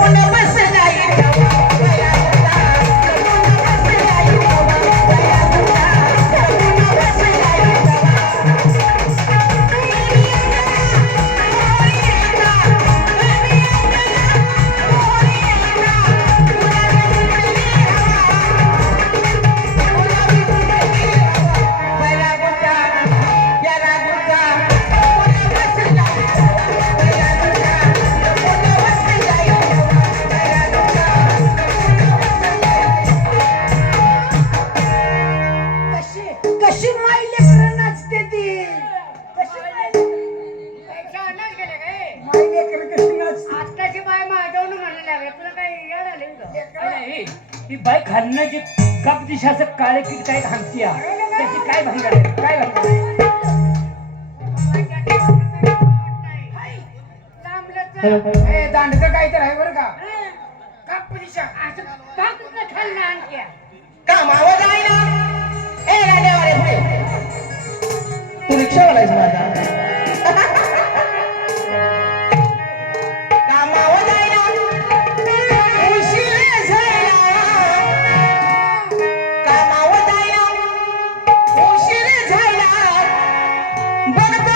Come on. ही बाई खालण्याची cup दिशाचं काळे kit काय हांगती त्याची काय भांडण काय भांडण दांडचं काय तर आहे बरं का? कप दिशा असं कामावर Bye.